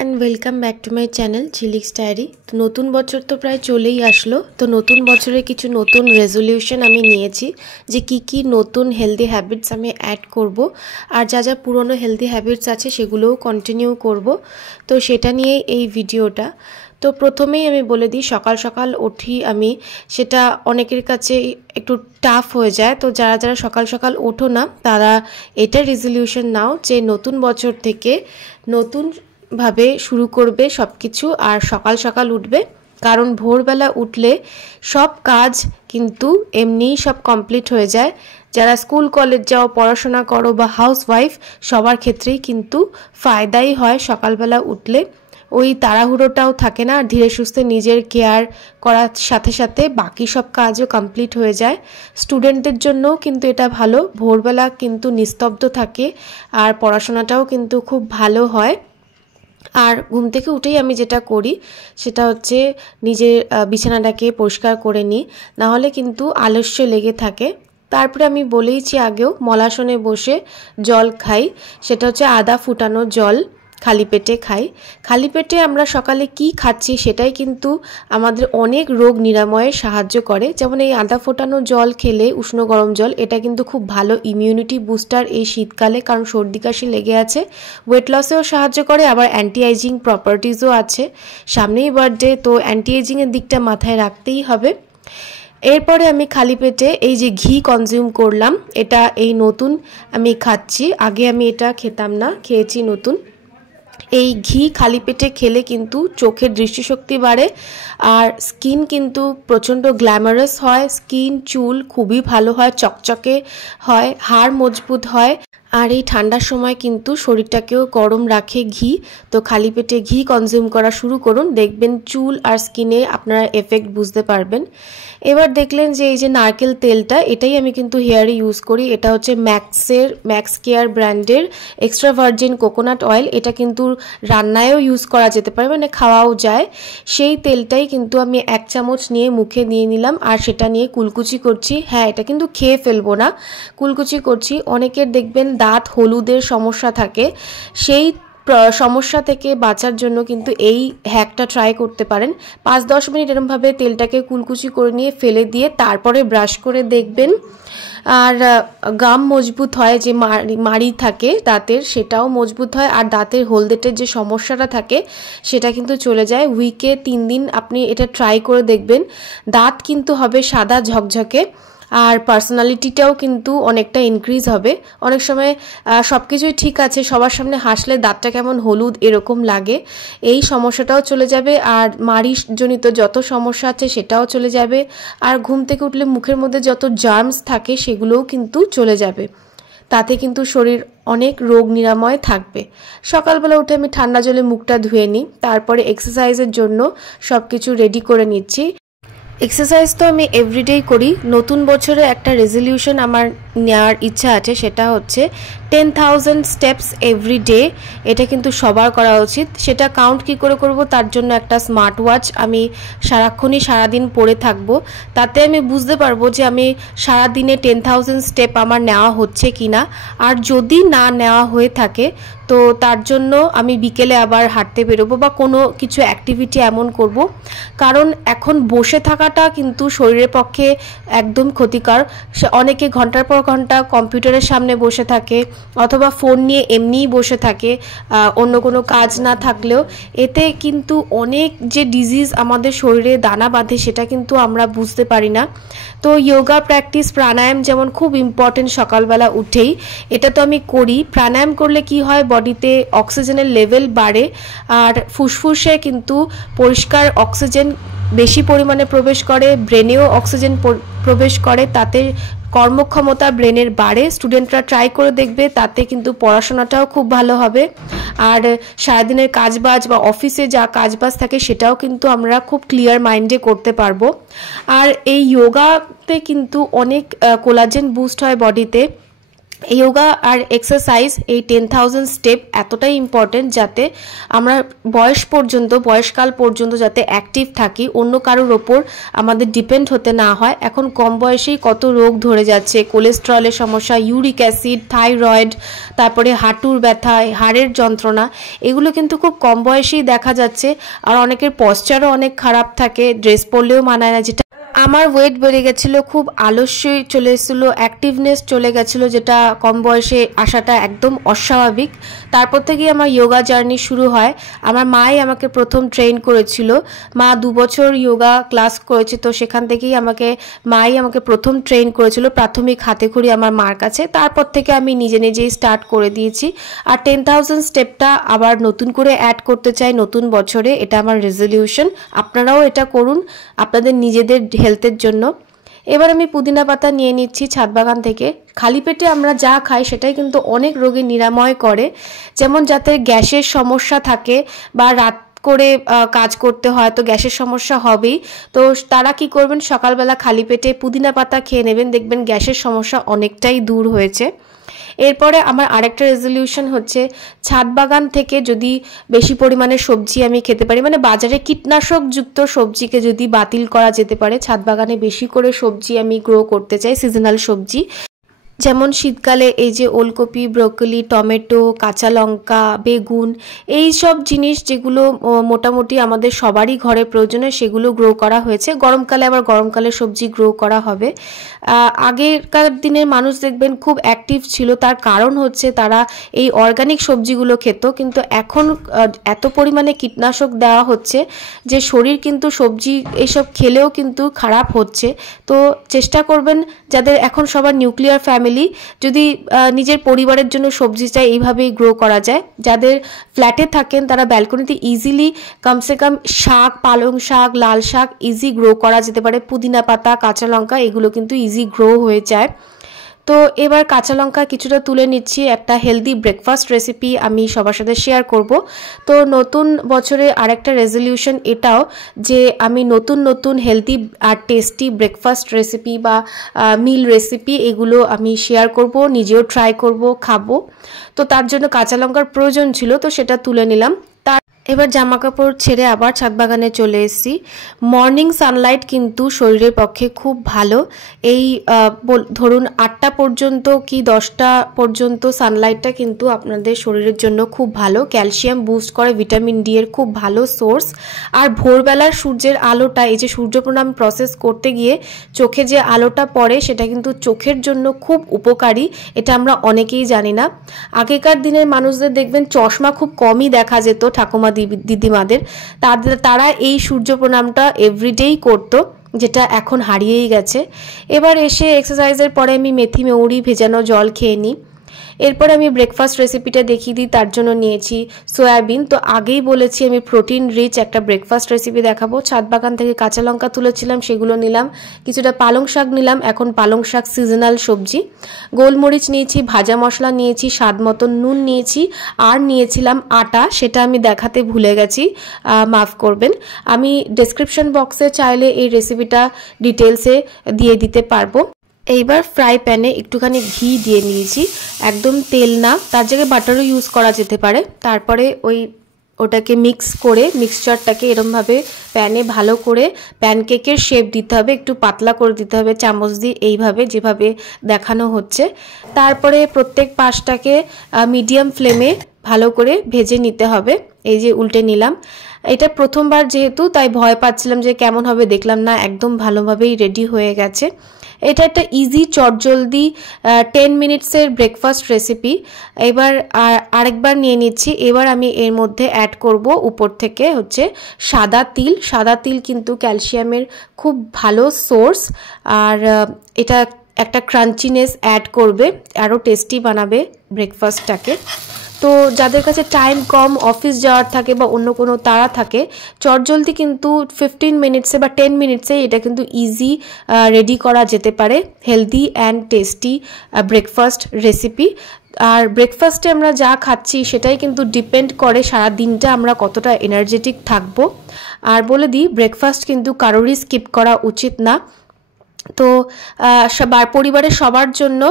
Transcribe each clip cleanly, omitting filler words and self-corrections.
And welcome back to my channel Jhilik's diary. तो नतून बछर तो प्राय चलेई आसलो। तो नतून बछरे किछु नतून रेजोल्यूशन आमी नियेछि जे की नतून हेल्दी हैबिट्स आमी ऐड करब और जा जा पुरानो हेल्दी हैबिट्स आछे सेगुलोও कन्टिन्यू करब। तो सेटा निये এই ভিডিওটা। तो प्रथमेই आमी बोले दी सकाल सकाल उठी आमी सेटा अनेकेर काछे एकटु टाफ हो जाए। तो जारा जारा सकाल सकाल ओठो ना तारा एटा रेजोल्यूशन नाओ जे नतून बछर थेके नतून भावे शुरू करबे सबकिछु और सकाल सकाल उठबे, कारण भोरबेला उठले सब काज किन्तु एमनी सब कमप्लीट हो जाए। যারা স্কুল কলেজ যাও পড়াশোনা করো বা হাউসওয়াইফ সবার ক্ষেত্রেই কিন্তু ফায়দাই হয় সকালবেলা উঠলে। ওই তাড়াহুড়োটাও থাকে না, ধীরে সুস্থে নিজের কেয়ার করার সাথে সাথে বাকি সব কাজও কমপ্লিট হয়ে যায়। স্টুডেন্টদের জন্যও কিন্তু এটা ভালো, ভোরবেলা কিন্তু নিস্তব্ধ থাকে আর পড়াশোনাটাও কিন্তু খুব ভালো হয়। আর ঘুম থেকে উঠেই আমি যেটা করি সেটা হচ্ছে নিজের বিছানাটাকে পরিষ্কার করে নিই, না হলে কিন্তু আলস্য লেগে থাকে। তারপরে আমি বলেইছি আগেও মলাসনে বসে জল খাই, সেটা হচ্ছে আদা ফুটানো জল খালি পেটে খাই। খালি পেটে আমরা সকালে কি খাচ্ছি সেটাই কিন্তু আমাদের অনেক রোগ নিরাময়ে সাহায্য করে। যেমন এই আদা ফোটানো জল খেলে, উষ্ণ গরম জল, এটা কিন্তু খুব ভালো ইমিউনিটি বুস্টার এই শীতকালে, কারণ সর্দি কাশি লেগে আছে। ওয়েট লসেও সাহায্য করে, আবার অ্যান্টি এজিং প্রপার্টিজও আছে। সামনেই বার্থডে, তো অ্যান্টি এজিংয়ের দিকটা মাথায় রাখতেই হবে। এরপরে আমি খালি পেটে এই যে ঘি কনজিউম করলাম, এটা এই নতুন আমি খাচ্ছি, আগে আমি এটা খেতাম না, খেয়েছি নতুন। এই ঘি খালি পেটে খেলে কিন্তু চোখের দৃষ্টিশক্তি বাড়ে আর স্কিন কিন্তু প্রচণ্ড গ্ল্যামারাস হয়, স্কিন চুল খুবই ভালো হয়, চকচকে হয়, হাড় মজবুত হয়। আর এই ঠান্ডার সময় কিন্তু শরীরটাকেও গরম রাখে ঘি। তো খালি পেটে ঘি কনজিউম করা শুরু করুন, দেখবেন চুল আর স্কিনে আপনারা এফেক্ট বুঝতে পারবেন। এবার দেখলেন যে এই যে নারকেল তেলটা, এটাই আমি কিন্তু হেয়ারে ইউজ করি। এটা হচ্ছে ম্যাক্স কেয়ার ব্র্যান্ডের এক্সট্রা ভার্জিন কোকোনাট অয়েল। এটা কিন্তু রান্নায়ও ইউজ করা যেতে পারে, মানে খাওয়াও যায়। সেই তেলটাই কিন্তু আমি 1 চামচ নিয়ে মুখে নিয়ে নিলাম আর সেটা নিয়ে কুলকুচি করছি। হ্যাঁ, এটা কিন্তু খেয়ে ফেলবো না, কুলকুচি করছি। অনেকের দেখবেন দাঁত হলুদের সমস্যা থাকে, সেই সমস্যা থেকে বাঁচার জন্য কিন্তু এই হ্যাকটা ট্রাই করতে পারেন। 5-10 মিনিট এরকমভাবে তেলটাকে কুলকুচি করে নিয়ে ফেলে দিয়ে তারপরে ব্রাশ করে দেখবেন। আর গাম মজবুত হয়, যে মাড়ি থাকে দাঁতের সেটাও মজবুত হয়, আর দাঁতের হলদেটের যে সমস্যাটা থাকে সেটা কিন্তু চলে যায়। উইকে 3 দিন আপনি এটা ট্রাই করে দেখবেন, দাঁত কিন্তু হবে সাদা ঝকঝকে আর পার্সোনালিটিটাও কিন্তু অনেকটা ইনক্রিজ হবে। অনেক সময় সব কিছুই ঠিক আছে, সবার সামনে হাসলে দাঁতটা কেমন হলুদ এরকম লাগে, এই সমস্যাটাও চলে যাবে। আর মাড়িজনিত যত সমস্যা আছে সেটাও চলে যাবে। আর ঘুম থেকে উঠলে মুখের মধ্যে যত জার্মস থাকে সেগুলোও কিন্তু চলে যাবে। তাতে কিন্তু শরীর অনেক রোগ নিরাময় থাকবে। সকালবেলা উঠে আমি ঠান্ডা জলে মুখটা ধুয়ে নিই, তারপরে এক্সারসাইজের জন্য সব কিছু রেডি করে নিচ্ছি। এক্সারসাইজ তো আমি এভরিডেই করি। নতুন বছরে একটা রেজলিউশন আমার নেওয়ার ইচ্ছা আছে, সেটা হচ্ছে 10,000 স্টেপস এভরি ডে। এটা কিন্তু সবার করা উচিত। সেটা কাউন্ট কি করে করব, তার জন্য একটা স্মার্ট ওয়াচ আমি সারাদিন পরে থাকবো। তাতে আমি বুঝতে পারবো যে আমি সারাদিনে 10,000 স্টেপ আমার নেওয়া হচ্ছে কি না। আর যদি না নেওয়া হয়ে থাকে তো তার জন্য আমি বিকেলে আবার হাঁটতে বেরোবো বা কোনো কিছু অ্যাক্টিভিটি এমন করব। কারণ এখন বসে থাকাটা কিন্তু শরীরের পক্ষে একদম ক্ষতিকর। অনেকে ঘন্টার পর ঘন্টা কম্পিউটারের সামনে বসে থাকে অথবা ফোন নিয়ে এমনিই বসে থাকে, অন্য কোনো কাজ না থাকলেও। এতে কিন্তু অনেক যে ডিজিজ আমাদের শরীরে দানা বাঁধে সেটা কিন্তু আমরা বুঝতে পারি না। তো যোগা প্র্যাকটিস, প্রাণায়াম যেমন খুব ইম্পর্টেন্ট সকালবেলা উঠেই, এটা তো আমি করি। প্রাণায়াম করলে কি হয়, বডিতে অক্সিজেনের লেভেল বাড়ে আর ফুসফুসে কিন্তু পরিষ্কার অক্সিজেন বেশি পরিমাণে প্রবেশ করে, ব্রেনেও অক্সিজেন প্রবেশ করে, তাতে কর্মক্ষমতা ব্রেনের বাড়ে। স্টুডেন্টরা ট্রাই করে দেখবে, তাতে কিন্তু পড়াশোনাটাও খুব ভালো হবে। আর সারাদিনের কাজবাজ বা অফিসে যা কাজবাজ থাকে সেটাও কিন্তু আমরা খুব ক্লিয়ার মাইন্ডে করতে পারবো। আর এই যোগাতে কিন্তু অনেক কোলাজেন বুস্ট হয় বডিতে। যোগা আর এক্সারসাইজ এই 10,000 স্টেপ এতটাই ইম্পর্টেন্ট যাতে আমরা বয়সকাল পর্যন্ত যাতে অ্যাক্টিভ থাকি, অন্য কারোর ওপর আমাদের ডিপেন্ড হতে না হয়। এখন কম বয়সেই কত রোগ ধরে যাচ্ছে, কোলেস্টেরলের সমস্যা, ইউরিক অ্যাসিড, থাইরয়েড, তারপরে হাঁটুর ব্যথা, হাড়ের যন্ত্রণা, এগুলো কিন্তু খুব কম বয়সেই দেখা যাচ্ছে। আর অনেকের পশ্চারও অনেক খারাপ থাকে, ড্রেস পরলেও মানায় না। যেটা আমার ওয়েট বেড়ে গেছিলো, খুব আলস্য চলে এসেছিলো, অ্যাক্টিভনেস চলে গেছিলো, যেটা কম বয়সে আসাটা একদম অস্বাভাবিক। তারপর থেকেই আমার যোগা জার্নি শুরু হয়। আমার মাই আমাকে প্রথম ট্রেন করেছিল, মা 2 বছর যোগা ক্লাস করেছে, তো সেখান থেকেই মাই আমাকে প্রথম ট্রেন করেছিল, প্রাথমিক হাতেখড়ি আমার মার কাছে। তারপর থেকে আমি নিজেই স্টার্ট করে দিয়েছি। আর 10,000 স্টেপটা আবার নতুন করে অ্যাড করতে চাই নতুন বছরে, এটা আমার রেজলিউশন। আপনারাও এটা করুন আপনাদের নিজেদের হেলথের জন্য। এবার আমি পুদিনা পাতা নিয়ে নিচ্ছি ছাদ বাগান থেকে। খালি পেটে আমরা যা খাই সেটাই কিন্তু অনেক রোগের নিরাময় করে। যেমন যাতে গ্যাসের সমস্যা থাকে বা রাত করে কাজ করতে হয়, তো গ্যাসের সমস্যা হবেই, তো তারা কি করবেন, সকালবেলা খালি পেটে পুদিনা পাতা খেয়ে নেবেন, দেখবেন গ্যাসের সমস্যা অনেকটাই দূর হয়েছে। এরপরে আমার আরেকটা রেজলিউশন হচ্ছে, ছাদ বাগান থেকে যদি বেশি পরিমাণে সবজি আমি খেতে পারি, মানে বাজারে কীটনাশকযুক্ত সবজিকে যদি বাতিল করা যেতে পারে, ছাদ বাগানে বেশি করে সবজি আমি গ্রো করতে চাই, সিজনাল সবজি। যেমন শীতকালে এই যে ওলকপি, ব্রোকলি, টমেটো, কাঁচা লঙ্কা, বেগুন, এই সব জিনিস যেগুলো মোটামুটি আমাদের সবারই ঘরে প্রয়োজনে, সেগুলো গ্রো করা হয়েছে। গরমকালে আবার গরমকালে সবজি গ্রো করা হবে। আগেকার দিনের মানুষ দেখবেন খুব অ্যাক্টিভ ছিল, তার কারণ হচ্ছে তারা এই অর্গানিক সবজিগুলো খেত। কিন্তু এখন এত পরিমাণে কীটনাশক দেওয়া হচ্ছে যে শরীর কিন্তু সবজি এইসব খেলেও কিন্তু খারাপ হচ্ছে। তো চেষ্টা করবেন, যাদের এখন সবার নিউক্লিয়ার ফ্যামিলি, যদি নিজের পরিবারের জন্য সবজি চাই, এইভাবেই গ্রো করা যায়। যাদের ফ্ল্যাটে থাকেন তারা ব্যালকনিতে ইজিলি কমসে কম শাক, পালং শাক, লাল শাক ইজি গ্রো করা যেতে পারে। পুদিনা পাতা, কাঁচা লঙ্কা, এগুলো কিন্তু ইজি গ্রো হয়ে যায়। তো এবার কাঁচা লঙ্কা কিছুটা তুলে নিচ্ছি, একটা হেলদি ব্রেকফাস্ট রেসিপি আমি সবার সাথে শেয়ার করব। তো নতুন বছরে আরেকটা রেজলিউশন এটাও যে আমি নতুন হেলদি আর টেস্টি ব্রেকফাস্ট রেসিপি বা মিল রেসিপি এগুলো আমি শেয়ার করব, নিজেও ট্রাই করব, খাবো। তো তার জন্য কাঁচা লঙ্কার প্রয়োজন ছিল, তো সেটা তুলে নিলাম। এবার জামা কাপড় ছেড়ে আবার ছাদ বাগানে চলে এসেছি। মর্নিং সানলাইট কিন্তু শরীরের পক্ষে খুব ভালো। এই ধরুন 8টা পর্যন্ত কি 10টা পর্যন্ত সানলাইটটা কিন্তু আপনাদের শরীরের জন্য খুব ভালো, ক্যালসিয়াম বুস্ট করে, ভিটামিন ডি এর খুব ভালো সোর্স। আর ভোরবেলার সূর্যের আলোটা, এই যে সূর্য প্রণাম প্রসেস করতে গিয়ে চোখে যে আলোটা পড়ে, সেটা কিন্তু চোখের জন্য খুব উপকারী, এটা আমরা অনেকেই জানি না। আগেকার দিনের মানুষদের দেখবেন চশমা খুব কমই দেখা যেত, ঠাকুমা দিদিমাদের, তারা এই সূর্য প্রণামটা এভরিডেই করতো, যেটা এখন হারিয়েই গেছে। এবার এসে এক্সারসাইজের পরে আমি মেথি মৌরি ভেজানো জল খেয়ে নিই। এরপরে আমি ব্রেকফাস্ট রেসিপিটা দেখিয়ে দিই। তার জন্য নিয়েছি সয়াবিন। তো আগেই বলেছি আমি প্রোটিন রিচ একটা ব্রেকফাস্ট রেসিপি দেখাবো। ছাদ বাগান থেকে কাঁচা লঙ্কা তুলেছিলাম, সেগুলো নিলাম। কিছুটা পালং শাক নিলাম, এখন পালং শাক সিজনাল সবজি। গোলমরিচ নিয়েছি, ভাজা মশলা নিয়েছি, স্বাদ মতন নুন নিয়েছি, আর নিয়েছিলাম আটা, সেটা আমি দেখাতে ভুলে গেছি, মাফ করবেন। আমি ডেসক্রিপশন বক্সে চাইলে এই রেসিপিটা ডিটেলসে দিয়ে দিতে পারবো। এইবার ফ্রাই প্যানে একটুখানি ঘি দিয়ে নিয়েছি, একদম তেল না, তার জায়গায় বাটারও ইউজ করা যেতে পারে। তারপরে ওটাকে মিক্স করে, মিক্সচারটাকে এরমভাবে প্যানে ভালো করে প্যানকেকের শেপ দিতে হবে, একটু পাতলা করে দিতে হবে চামচ দিয়ে, এইভাবে যেভাবে দেখানো হচ্ছে। তারপরে প্রত্যেক পাশটাকে মিডিয়াম ফ্লেমে ভালো করে ভেজে নিতে হবে। এই যে উল্টে নিলাম। এটা প্রথমবার যেহেতু, তাই ভয় পাচ্ছিলাম যে কেমন হবে, দেখলাম না একদম ভালোভাবেই রেডি হয়ে গেছে। এটা একটা ইজি চটজলদি 10 মিনিটসের ব্রেকফাস্ট রেসিপি। এবার আরেকবার নিয়ে নিচ্ছি। এবার আমি এর মধ্যে অ্যাড করব উপর থেকে হচ্ছে সাদা তিল। সাদা তিল কিন্তু ক্যালসিয়ামের খুব ভালো সোর্স, আর এটা একটা ক্রাঞ্চিনেস অ্যাড করবে, আরও টেস্টি বানাবে ব্রেকফাস্টটাকে। তো যাদের কাছে টাইম কম, অফিস যাওয়ার থাকে বা অন্য কোনো তাড়া থাকে, চটজলদি কিন্তু 15 মিনিটসে বা 10 মিনিটসে এটা কিন্তু ইজি রেডি করা যেতে পারে, healthy and tasty breakfast recipe. আর ব্রেকফাস্টে আমরা যা খাচ্ছি সেটাই কিন্তু ডিপেন্ড করে সারা দিনটা আমরা কতটা এনার্জেটিক থাকবো। আর বলে দিই, ব্রেকফাস্ট কিন্তু কারোরই স্কিপ করা উচিত না। তো পরিবারের সবার জন্য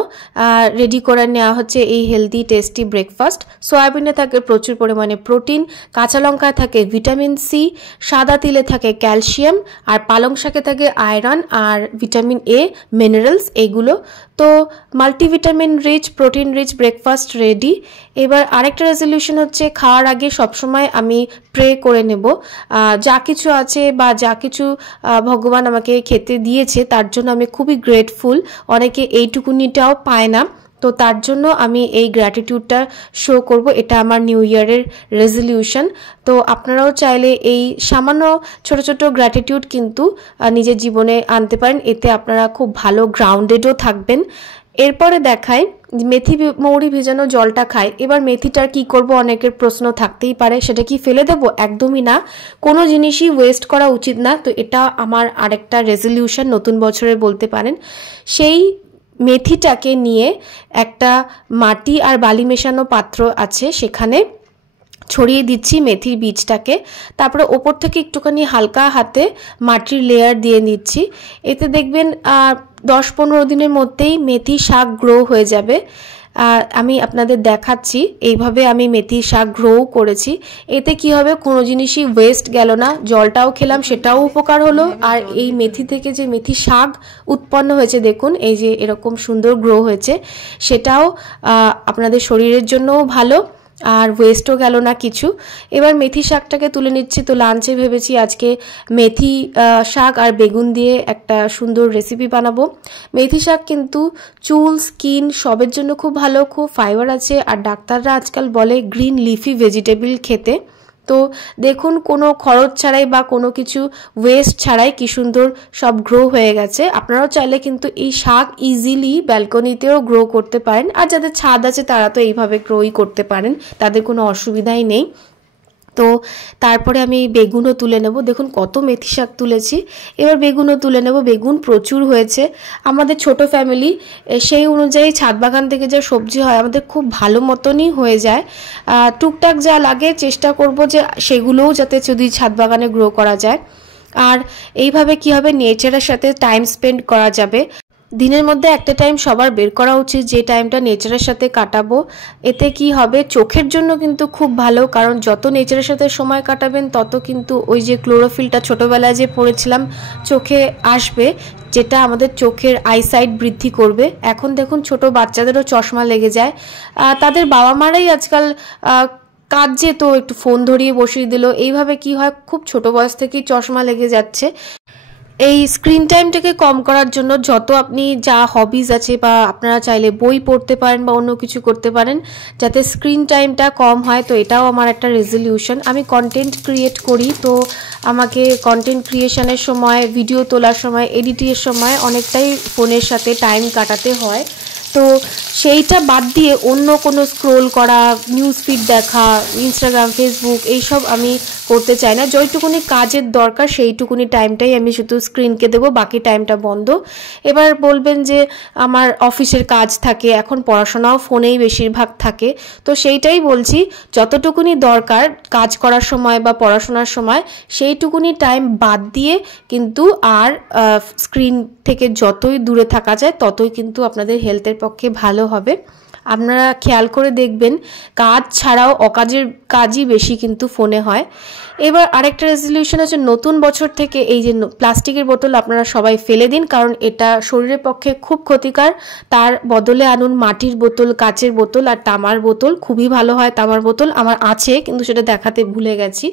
রেডি করে নেওয়া হচ্ছে এই হেলদি টেস্টি ব্রেকফাস্ট। সয়াবিনে থাকে প্রচুর পরিমাণে প্রোটিন, কাঁচা লঙ্কায় থাকে ভিটামিন সি, সাদা তিলে থাকে ক্যালসিয়াম, আর পালং শাকে থাকে আয়রন আর ভিটামিন এ, মিনারেলস এগুলো। তো multivitamin rich, protein rich breakfast ready. এবার আরেকটা রেজলিউশন হচ্ছে খাওয়ার আগে সবসময় আমি প্রে করে নেব যা কিছু আছে বা যা কিছু ভগবান আমাকে খেতে দিয়েছে তার জন্য আমি খুবই গ্রেটফুল। অনেকে এইটুকুনিটাও পায় না, তো তার জন্য আমি এই গ্র্যাটিটিউডটা শো করব। এটা আমার নিউ ইয়ারের রেজলিউশন। তো আপনারাও চাইলে এই সামান্য ছোট ছোট গ্র্যাটিটিউড কিন্তু নিজের জীবনে আনতে পারেন, এতে আপনারা খুব ভালো গ্রাউন্ডেডও থাকবেন। এরপরে দেখায় মেথি মৌরি ভেজানো জলটা খাই। এবার মেথিটার কি করব অনেকের প্রশ্ন থাকতেই পারে, সেটা কি ফেলে দেব? একদমই না, কোনো জিনিসই ওয়েস্ট করা উচিত না। তো এটা আমার আরেকটা রেজলিউশন নতুন বছরে বলতে পারেন। সেই মেথিটাকে নিয়ে একটা মাটি আর বালি মেশানো পাত্র আছে, সেখানে ছড়িয়ে দিচ্ছি মেথির বীজটাকে। তারপরে ওপর থেকে একটুখানি হালকা হাতে মাটির লেয়ার দিয়ে নিচ্ছি। এতে দেখবেন 10-15 দিনের মধ্যেই মেথি শাক গ্রো হয়ে যাবে। আমি আপনাদের দেখাচ্ছি, এইভাবে আমি মেথি শাক গ্রো করেছি। এতে কি হবে, কোনো জিনিসই ওয়েস্ট গেল না, জলটাও খেলাম সেটাও উপকার হলো, আর এই মেথি থেকে যে মেথি শাক উৎপন্ন হয়েছে দেখুন এই যে এরকম সুন্দর গ্রো হয়েছে, সেটাও আপনাদের শরীরের জন্যও ভালো আর ওয়েস্টও গেল না কিছু। এবার মেথি শাকটাকে তুলে নিচ্ছি। তো লাঞ্চে ভেবেছি আজকে মেথি শাক আর বেগুন দিয়ে একটা সুন্দর রেসিপি বানাবো। মেথি শাক কিন্তু চুল, স্কিন সবের জন্য খুব ভালো, খুব ফাইবার আছে, আর ডাক্তাররা আজকাল বলে গ্রিন লিফি ভেজিটেবল খেতে। তো দেখুন কোনো খরচ ছাড়াই বা কোনো কিছু ওয়েস্ট ছাড়াই কি সুন্দর সব গ্রো হয়ে গেছে। আপনারাও চাইলে কিন্তু এই শাক ইজিলি ব্যালকনিতেও গ্রো করতে পারেন, আর যাদের ছাদ আছে তারা তো এইভাবে গ্রোই করতে পারেন, তাদের কোনো অসুবিধাই নেই। তো তারপরে আমি বেগুনও তুলে নেব। দেখুন কত মেথি শাক তুলেছি, এবার বেগুনও তুলে নেব। বেগুন প্রচুর হয়েছে, আমাদের ছোট ফ্যামিলি, সেই অনুযায়ী ছাদ বাগান থেকে যা সবজি হয় আমাদের খুব ভালো মতনই হয়ে যায়। টুকটাক যা লাগে চেষ্টা করব যে সেগুলোও যাতে যদি ছাদ বাগানে গ্রো করা যায়। আর এইভাবে কি হবে, নেচারের সাথে টাইম স্পেন্ড করা যাবে। দিনের মধ্যে একটা টাইম সবার বের করা উচিত যে টাইমটা নেচারের সাথে কাটাবো। এতে কি হবে, চোখের জন্য কিন্তু খুব ভালো, কারণ যত নেচারের সাথে সময় কাটাবেন তত কিন্তু ওই যে ক্লোরোফিলটা ছোটোবেলায় যে পড়েছিলাম চোখে আসবে, যেটা আমাদের চোখের আইসাইট বৃদ্ধি করবে। এখন দেখুন ছোট বাচ্চাদেরও চশমা লেগে যায়, তাদের বাবা মারাই আজকাল কাজ যে তো একটু ফোন ধরিয়ে বসিয়ে দিল, এইভাবে কি হয় খুব ছোট বয়স থেকেই চশমা লেগে যাচ্ছে। এই স্ক্রিন টাইমটাকে কম করার জন্য যত আপনি যা হবিজ আছে বা আপনারা চাইলে বই পড়তে পারেন বা অন্য কিছু করতে পারেন যাতে স্ক্রিন টাইমটা কম হয়। তো এটাও আমার একটা রেজলিউশন। আমি কন্টেন্ট ক্রিয়েট করি, তো আমাকে কন্টেন্ট ক্রিয়েশনের সময়, ভিডিও তোলার সময়, এডিটিংয়ের সময় অনেকটাই ফোনের সাথে টাইম কাটাতে হয়। তো সেইটা বাদ দিয়ে অন্য কোনো স্ক্রোল করা, নিউজ ফিড দেখা, ইনস্টাগ্রাম, ফেসবুক এইসব আমি করতে চাই না। যেইটুকুনি কাজের দরকার সেইটুকুনি টাইমটাই আমি শুধু স্ক্রিনকে দেবো, বাকি টাইমটা বন্ধ। এবার বলবেন যে আমার অফিসের কাজ থাকে, এখন পড়াশোনাও ফোনেই বেশিরভাগ থাকে, তো সেইটাই বলছি যতটুকুনি দরকার কাজ করার সময় বা পড়াশোনার সময় সেইটুকুনি টাইম বাদ দিয়ে কিন্তু আর স্ক্রিন থেকে যতই দূরে থাকা যায় ততই কিন্তু আপনাদের হেলথের পক্ষে ভালো হবে। আপনারা খেয়াল করে দেখবেন কাজ ছাড়াও অকাজের কাজই বেশি কিন্তু ফোনে হয়। এবার আরেকটা রেজলিউশন আছে, নতুন বছর থেকে এই যে প্লাস্টিকের বোতল আপনারা সবাই ফেলে দিন, কারণ এটা শরীরের পক্ষে খুব ক্ষতিকর। তার বদলে আনুন মাটির বোতল, কাচের বোতল আর তামার বোতল, খুবই ভালো হয় তামার বোতল, আমার আছে কিন্তু সেটা দেখাতে ভুলে গেছি।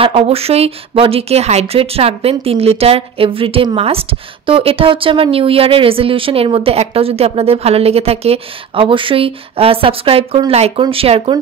আর অবশ্যই বডিকে হাইড্রেট রাখবেন, 3 লিটার এভরিডে মাস্ট। তো এটা হচ্ছে আমার নিউ ইয়ারের রেজলিউশন। এর মধ্যে একটাও যদি আপনাদের ভালো লেগে থাকে অবশ্যই সাবস্ক্রাইব করুন, লাইক করুন, শেয়ার করুন।